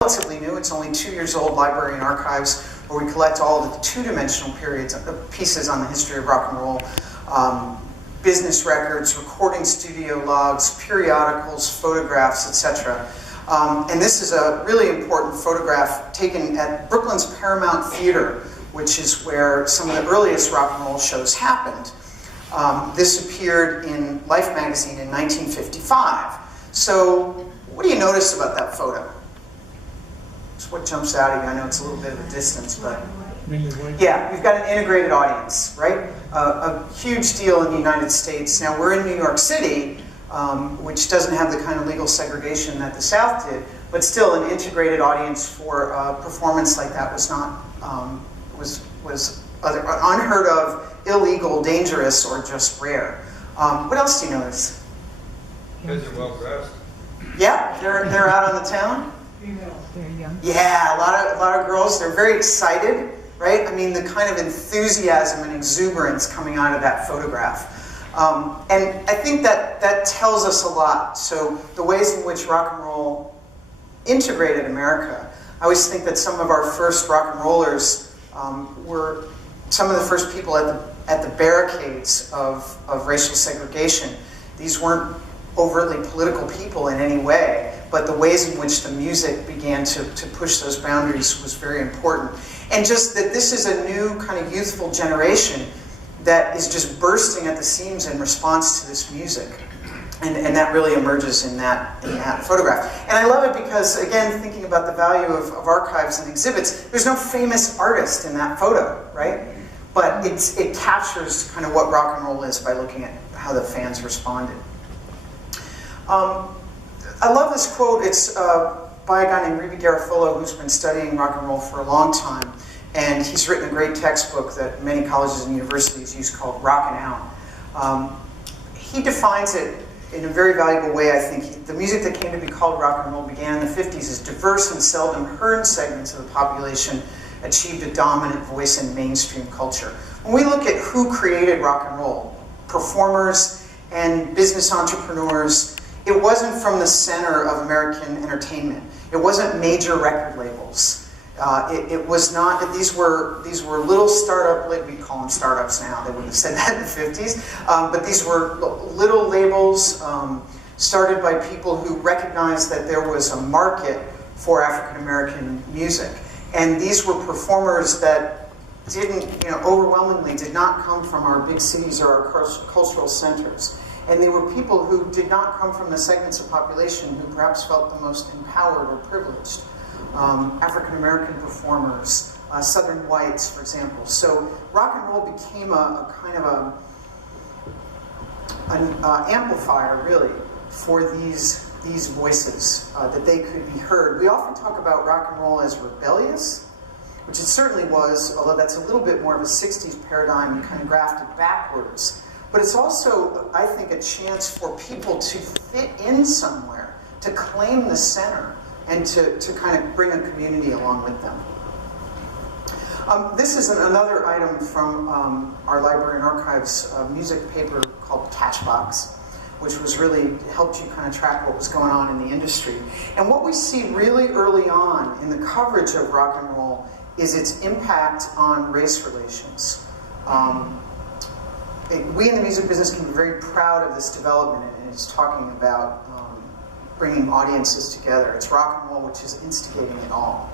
relatively new. It's only 2 years old, Library and Archives, where we collect all of the two-dimensional pieces on the history of rock and roll, business records, recording studio logs, periodicals, photographs, etc. And this is a really important photograph taken at Brooklyn's Paramount Theater, which is where some of the earliest rock and roll shows happened. This appeared in Life magazine in 1955. So what do you notice about that photo? Just what jumps out at you? I know it's a little bit of a distance, but yeah, we've got an integrated audience, right? A huge deal in the United States. Now we're in New York City, which doesn't have the kind of legal segregation that the South did, but still an integrated audience for a performance like that was not was unheard of, illegal, dangerous, or just rare. What else do you notice? Kids are well dressed. Yeah, they're out on the town. They're young. Yeah, a lot of girls. They're very excited, right? I mean, the kind of enthusiasm and exuberance coming out of that photograph. And I think that tells us a lot. So the ways in which rock and roll integrated America. I always think that some of our first rock and rollers were some of the first people at the barricades of racial segregation. These weren't overtly political people in any way, but the ways in which the music began to push those boundaries was very important. And just that this is a new kind of youthful generation that is just bursting at the seams in response to this music. And that really emerges in that photograph. And I love it because, again, thinking about the value of archives and exhibits, there's no famous artist in that photo, right? But it captures kind of what rock and roll is by looking at how the fans responded. I love this quote. It's by a guy named Reby Garofalo, who's been studying rock and roll for a long time. And he's written a great textbook that many colleges and universities use called Rockin' Out. He defines it in a very valuable way, I think. The music that came to be called rock and roll began in the 50s as diverse and seldom heard segments of the population achieved a dominant voice in mainstream culture. When we look at who created rock and roll, performers and business entrepreneurs, it wasn't from the center of American entertainment. It wasn't major record labels. It was not, these were little startup, we call them startups now, they wouldn't have said that in the 50s, but these were little labels started by people who recognized that there was a market for African American music. And these were performers that overwhelmingly did not come from our big cities or our cultural centers. And they were people who did not come from the segments of population who perhaps felt the most empowered or privileged. African American performers, Southern whites, for example. So rock and roll became a kind of an amplifier, really, for these voices, that they could be heard. We often talk about rock and roll as rebellious, which it certainly was, although that's a little bit more of a 60s paradigm, kind of grafted backwards. But it's also, I think, a chance for people to fit in somewhere, to claim the center, and to kind of bring a community along with them. This is another item from our Library and Archives music paper called Catchbox, which was really helped you kind of track what was going on in the industry. And what we see really early on in the coverage of rock and roll is its impact on race relations. We in the music business can be very proud of this development, and it's talking about bringing audiences together. It's rock and roll which is instigating it all.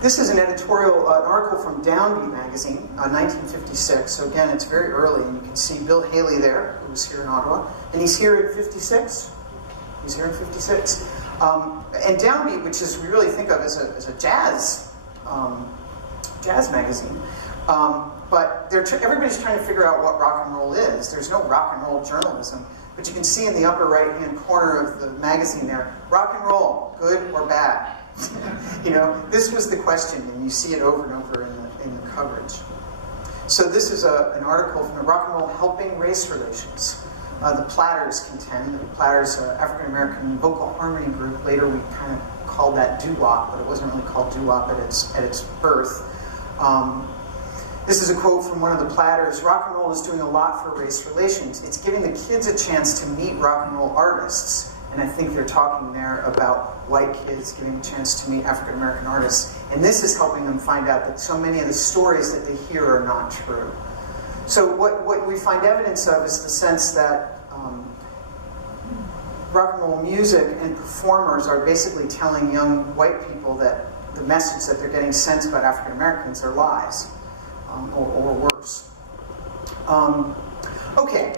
This is an editorial, an article from Downey Magazine, 1956. So again, it's very early, and you can see Bill Haley there, who was here in Ottawa, and he's here in 56. He's here in 56. And Downey, which is we really think of as a jazz magazine. But everybody's trying to figure out what rock and roll is. There's no rock and roll journalism. But you can see in the upper right-hand corner of the magazine there, rock and roll, good or bad? This was the question, and you see it over and over in the coverage. So this is an article from the Rock and Roll Helping Race Relations. The Platters contend. The Platters, African American vocal harmony group. Later we kind of called that doo-wop, but it wasn't really called doo-wop at its birth. This is a quote from one of the Platters. Rock and roll is doing a lot for race relations. It's giving the kids a chance to meet rock and roll artists And I think they're talking there about white kids getting a chance to meet African American artists. And this is helping them find out that so many of the stories that they hear are not true. So what we find evidence of is the sense that rock and roll music and performers are basically telling young white people that the message that they're getting sent about African Americans are lies, or worse. Okay,